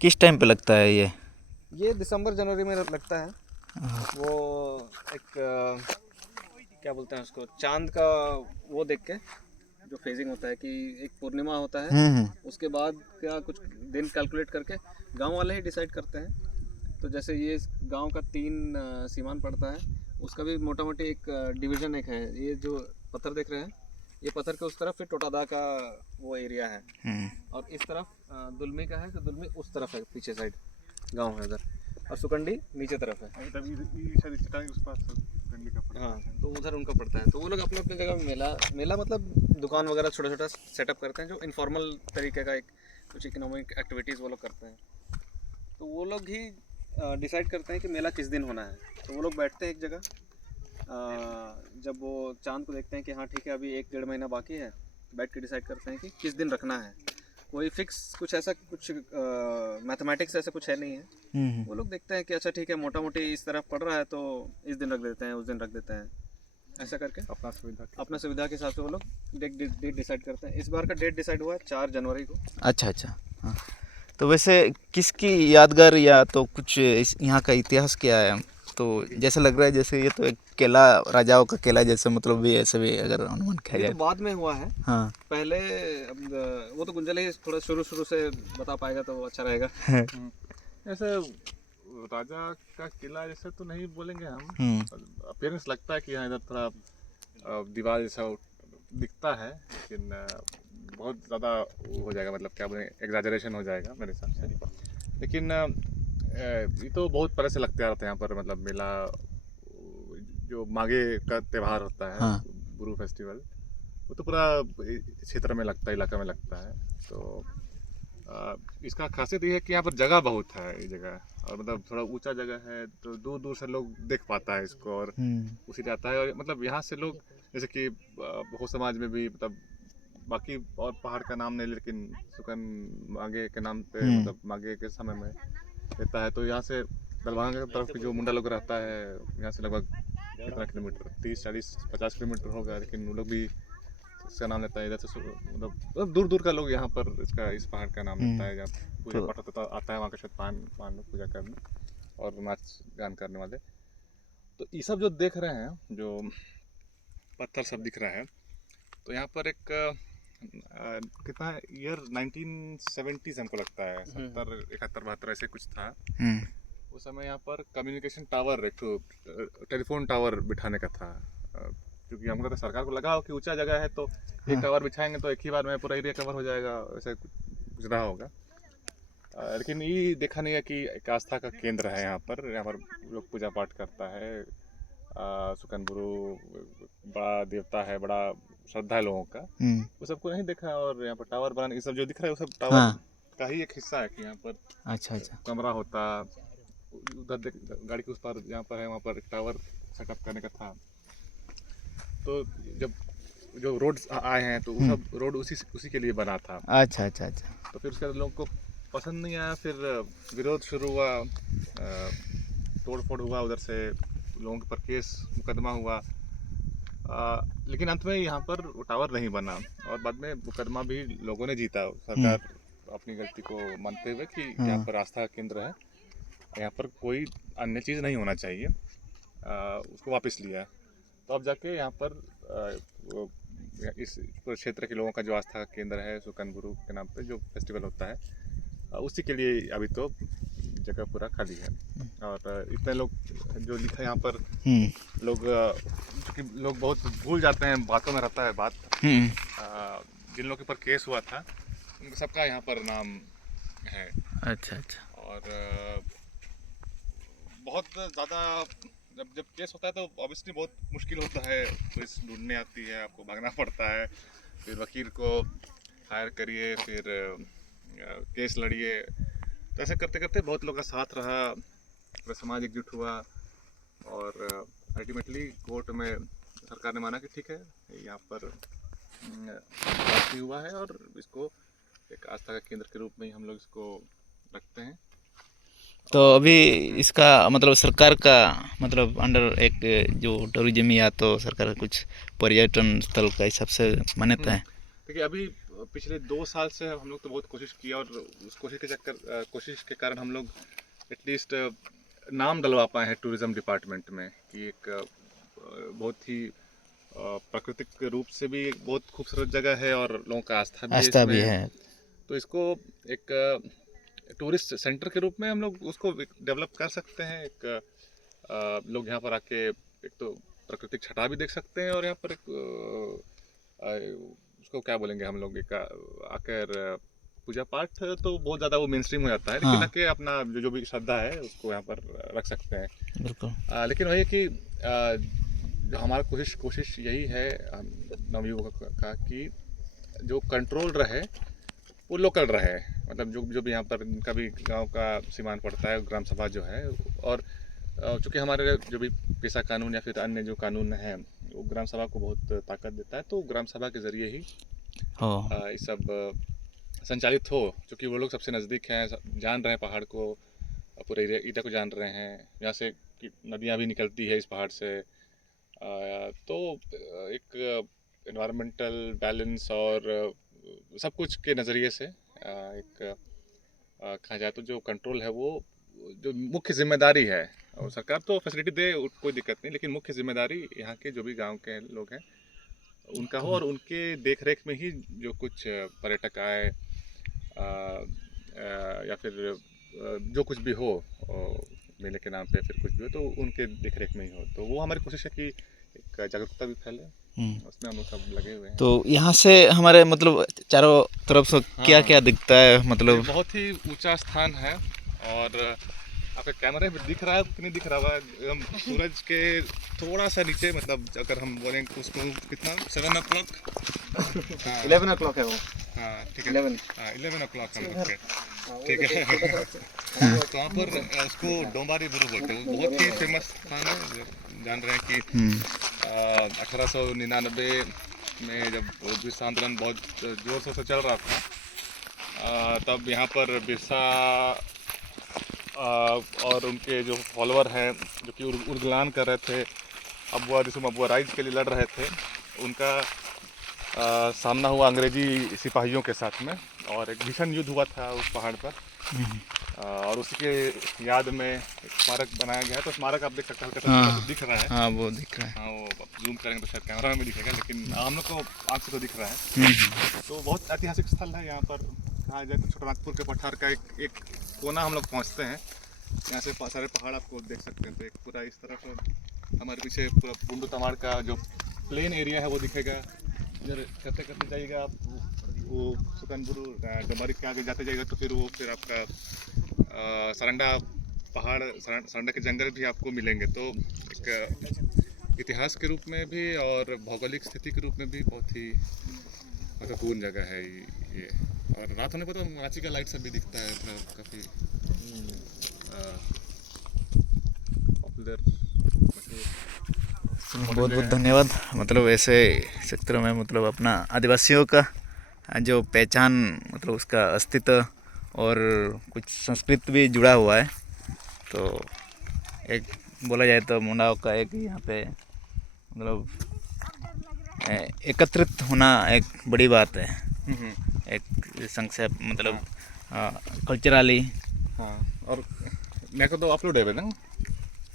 किस टाइम पे लगता है ये दिसंबर जनवरी में लगता है। हाँ। वो एक क्या बोलते हैं उसको, चांद का वो देख के जो फेजिंग होता है कि एक पूर्णिमा होता है, हम्म। उसके बाद क्या कुछ दिन कैलकुलेट करके गांव वाले ही डिसाइड करते हैं। तो जैसे ये गांव का 3 सीमान पड़ता है, उसका भी मोटा मोटी एक डिवीजन एक है। ये जो पत्थर देख रहे हैं, ये पत्थर के उस तरफ फिर टोटादा का वो एरिया है, और इस तरफ दुलमी का है, तो दुलमी उस तरफ है, पीछे साइड गांव है उधर, और सुकंडी नीचे तरफ है। हाँ, तो उधर उनका पड़ता है। तो वो लोग अपने अपने जगह में मेला मेला मतलब दुकान वगैरह छोटा छोटा सेटअप करते हैं, जो इनफॉर्मल तरीके का एक कुछ इकोनॉमिक एक्टिविटीज़ वो लोग करते हैं। तो वो लोग ही डिसाइड करते हैं कि मेला किस दिन होना है। तो वो लोग बैठते हैं एक जगह, जब वो चांद को देखते हैं कि हाँ ठीक है, अभी 1-1.5 महीना बाकी है, बैठ के डिसाइड करते हैं कि किस दिन रखना है। कोई फिक्स कुछ ऐसा कुछ मैथमेटिक्स ऐसा कुछ है नहीं है। वो लोग देखते हैं कि अच्छा ठीक है, मोटा मोटी इस तरफ पड़ रहा है तो इस दिन रख देते हैं, उस दिन रख देते हैं, ऐसा करके अपना सुविधा के हिसाब से वो लोग डेट डिसाइड करते हैं। इस बार का डेट डिसाइड हुआ है 4 जनवरी को। अच्छा अच्छा। हाँ। तो वैसे किसकी यादगार या तो कुछ यहाँ का इतिहास क्या है? तो जैसे लग रहा है जैसे ये तो एक किला, राजाओं का किला जैसे, मतलब भी ऐसे भी अगर अनुमान किया ये तो जाए। बाद में हुआ है। हाँ। पहले वो तो गुंजल ही थोड़ा शुरू शुरू से बता पाएगा तो अच्छा रहेगा। ऐसे राजा का किला जैसे तो नहीं बोलेंगे हम। हम्म। अपीयरेंस लगता है कि यहाँ इधर थोड़ा दीवार जैसा दिखता है, लेकिन बहुत ज़्यादा हो जाएगा, मतलब क्या बोले, एग्जैजरेशन हो जाएगा मेरे हिसाब से। लेकिन ये तो बहुत पहले से लगते आ रहा था यहाँ पर, मतलब मेला जो माघे का त्यौहार होता है, हाँ। बुरु फेस्टिवल, वो तो पूरा क्षेत्र में लगता है, इलाका में लगता है। तो इसका खासियत ये है कि यहाँ पर जगह बहुत है, ये जगह, और मतलब थोड़ा ऊंचा जगह है, तो दूर दूर से लोग देख पाता है इसको, और उसी जाता है। और मतलब यहाँ से लोग जैसे कि हो समाज में भी, मतलब बाकी और पहाड़ का नाम नहीं, लेकिन सुकन मागे के नाम पे, मतलब मागे के समय में रहता है। तो यहाँ से दरभंगा की तरफ जो मुंडा लोग रहता है, यहाँ से लगभग कितना किलोमीटर, 30-40-50 किलोमीटर होगा, लेकिन वो लोग भी इसका नाम लेता है। इधर से मतलब दूर दूर का लोग यहाँ पर इसका, इस पहाड़ का नाम लेता है। जहाँ पूजा पाठ होता आता है वहाँ के साथ पान लोग पूजा करने और नाच गान करने वाले। तो ये सब जो देख रहे हैं, जो पत्थर सब दिख रहा है, तो यहाँ पर एक कितना ईयर 1970s हमको लगता है, 70, 71, 72 ऐसे कुछ था। उस समय यहाँ पर कम्युनिकेशन टावर, एक टेलीफोन टावर बिठाने का था, क्योंकि हमको तो सरकार को लगा हो कि ऊंचा जगह है, तो एक टावर बिछाएंगे तो एक ही बार में पूरा एरिया कवर हो जाएगा, ऐसा कुछ रहा होगा। लेकिन ये देखा नहीं है कि एक आस्था का केंद्र है यहाँ पर लोग पूजा पाठ करता है। सुकनबुरु बड़ा देवता है, बड़ा श्रद्धा है लोगों का, वो सबको नहीं देखा। और यहाँ पर टावर बनाने, ये सब जो दिख रहा है वो सब टावर का ही एक हिस्सा है, कि यहाँ पर अच्छा अच्छा कमरा होता, उधर गाड़ी के उस पार यहाँ पर है, वहाँ पर एक टावर सेटअप करने का था। तो जब जो रोड आए हैं, तो वो सब रोड उसी के लिए बना था। अच्छा अच्छा अच्छा। तो फिर उसके बाद लोगों को पसंद नहीं आया, फिर विरोध शुरू हुआ, तोड़ फोड़ हुआ, उधर से लोगों के पर केस मुकदमा हुआ। लेकिन अंत में यहाँ पर टावर नहीं बना, और बाद में मुकदमा भी लोगों ने जीता। सरकार अपनी गलती को मानते हुए कि यहाँ पर आस्था का केंद्र है, यहाँ पर कोई अन्य चीज़ नहीं होना चाहिए, उसको वापस लिया। तो अब जाके यहाँ पर इस क्षेत्र के लोगों का जो आस्था का केंद्र है, सुकनबुरु के नाम पे जो फेस्टिवल होता है, उसी के लिए अभी तो जगह पूरा खाली है। और इतने लोग जो लिखा यहाँ पर, लोग क्योंकि लोग बहुत भूल जाते हैं, बातों में रहता है बात। जिन लोगों के ऊपर केस हुआ था, उन सबका यहाँ पर नाम है। अच्छा अच्छा। और बहुत ज़्यादा जब केस होता है तो ऑब्वियसली बहुत मुश्किल होता है, पुलिस ढूंढने आती है, आपको भागना पड़ता है, फिर वकील को हायर करिए, फिर केस लड़िए। तो ऐसे करते करते बहुत लोगों का साथ रहा, पूरा समाज एकजुट हुआ, और अल्टीमेटली कोर्ट में सरकार ने माना कि ठीक है, यहाँ पर बात भी हुआ है, और इसको एक आस्था का केंद्र के रूप में ही हम लोग इसको रखते हैं। तो अभी इसका मतलब सरकार का मतलब अंडर एक जो टूरिज्म या तो सरकार का कुछ पर्यटन स्थल का हिसाब से मान्यता है। देखिए, अभी पिछले 2 साल से हम लोग तो बहुत कोशिश की और उस कोशिश के कारण हम लोग एटलीस्ट नाम डलवा पाए हैं टूरिज़्म डिपार्टमेंट में कि एक बहुत ही प्राकृतिक रूप से भी एक बहुत खूबसूरत जगह है और लोगों का आस्था भी है। तो इसको एक टूरिस्ट सेंटर के रूप में हम लोग उसको डेवलप कर सकते हैं। एक लोग यहाँ पर आके एक तो प्राकृतिक छटा भी देख सकते हैं और यहाँ पर एक उसको क्या बोलेंगे हम लोग, एक आकर पूजा पाठ तो बहुत ज़्यादा वो मेन स्ट्रीम हो जाता है, लेकिन आके अपना जो भी श्रद्धा है उसको यहाँ पर रख सकते हैं। बिल्कुल। लेकिन वही है कि जो हमारा कोशिश यही है नवयुवकों का कि जो कंट्रोल रहे वो लोकल रहे, मतलब जो भी यहाँ पर इनका भी गांव का सीमांत पड़ता है ग्राम सभा जो है, और चूँकि हमारे जो भी पेशा कानून या फिर अन्य जो कानून हैं वो ग्राम सभा को बहुत ताकत देता है, तो ग्राम सभा के ज़रिए ही ये सब संचालित हो, क्योंकि वो लोग सबसे नज़दीक हैं, जान रहे हैं पहाड़ को, पूरे एरिया को जान रहे हैं, यहाँ से नदियाँ भी निकलती है इस पहाड़ से। तो एक एनवायरमेंटल बैलेंस और सब कुछ के नज़रिए से एक कहा जाए तो जो कंट्रोल है वो जो मुख्य जिम्मेदारी है, और सरकार तो फैसिलिटी दे कोई दिक्कत नहीं, लेकिन मुख्य जिम्मेदारी यहाँ के जो भी गांव के लोग हैं उनका हो, और उनके देख रेख में ही जो कुछ पर्यटक आए या फिर जो कुछ भी हो मेले के नाम पे फिर कुछ भी हो तो उनके देख रेख में ही हो। तो वो हमारी कोशिश है कि एक जागरूकता भी फैले, उसमें हम लोग सब लगे हुए हैं। तो यहाँ से हमारे मतलब चारों तरफ से क्या क्या दिखता है, मतलब बहुत ही ऊंचा स्थान है, और आपका कैमरे में दिख रहा है कि नहीं दिख रहा है, हम सूरज के थोड़ा सा नीचे, मतलब अगर हम बोलें तो उसको कितना 7 o'clock 11 o'clock है वो। हाँ ठीक है, 11 o'clock हम लोग के, ठीक है। तो वहाँ पर उसको डोंबारी बुरु बोलते हैं, बहुत ही फेमस स्थान है। जान रहे हैं कि 1899 में जब बिरसा आंदोलन बहुत जोर शोर से चल रहा था, तब यहाँ पर बिरसा और उनके जो फॉलोअर हैं जो कि उर्गलान कर रहे थे, जिसमें अबुआ राइज के लिए लड़ रहे थे, उनका सामना हुआ अंग्रेजी सिपाहियों के साथ में, और एक भीषण युद्ध हुआ था उस पहाड़ पर, और उसी के याद में एक स्मारक बनाया गया है। तो स्मारक आप देख सकते हैं, हल्का दिख रहा है। हाँ वो दिख रहा है। हाँ वो जूम करेंगे तो शायद कैमरा में भी दिखेगा, लेकिन हम लोग को आँख से तो दिख रहा है। तो बहुत ऐतिहासिक स्थल है यहाँ पर। कहा जाए तो छोटानागपुर के पठार का एक कोना हम लोग पहुँचते हैं, यहाँ से सारे पहाड़ आपको देख सकते हैं। तो एक पूरा इस तरफ हमारे पीछे पूरा बुंडू तमाड़ का जो प्लेन एरिया है वो दिखेगा। इधर करते करते जाइएगा आप, वो सुकनबुरु डोंबारी के आगे जाते जाइएगा तो फिर आपका सरंडा पहाड़, सरंडा के जंगल भी आपको मिलेंगे। तो एक इतिहास के रूप में भी और भौगोलिक स्थिति के रूप में भी बहुत ही महत्वपूर्ण जगह है ये। और रात होने पर तो रांची का लाइट सब भी दिखता है, काफ़ी पॉपुलर। बहुत बहुत धन्यवाद। मतलब ऐसे क्षेत्रों में मतलब अपना आदिवासियों का जो पहचान, मतलब उसका अस्तित्व और कुछ संस्कृत भी जुड़ा हुआ है। तो एक बोला जाए तो मुंडाओं का एक यहाँ पे मतलब एकत्रित होना एक बड़ी बात है। एक संक्षेप मतलब कल्चरली। हाँ, और मेरे को तो अपलोड है ना।